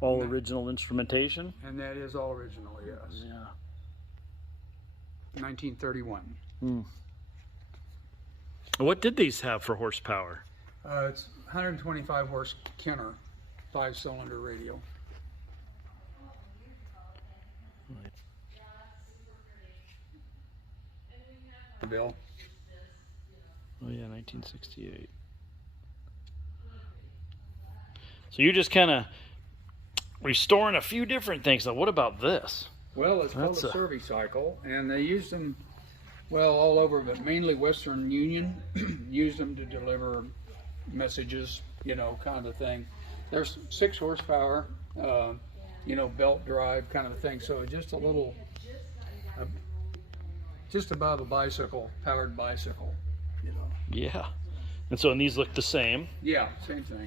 All original instrumentation? And that is all original, yes. Yeah. 1931. What did these have for horsepower? It's 125 horse Kenner, 5-cylinder radial. Bill. Oh yeah, 1968. So you're just kind of restoring a few different things. Now, what about this? Well, it's called a survey cycle, and they used them, well, all over, but mainly Western Union used them to deliver messages, you know, kind of a thing. There's 6 horsepower, you know, belt drive kind of a thing. So just a little, just above a bicycle, powered bicycle, you know. Yeah. And so, and these look the same. Yeah, same thing.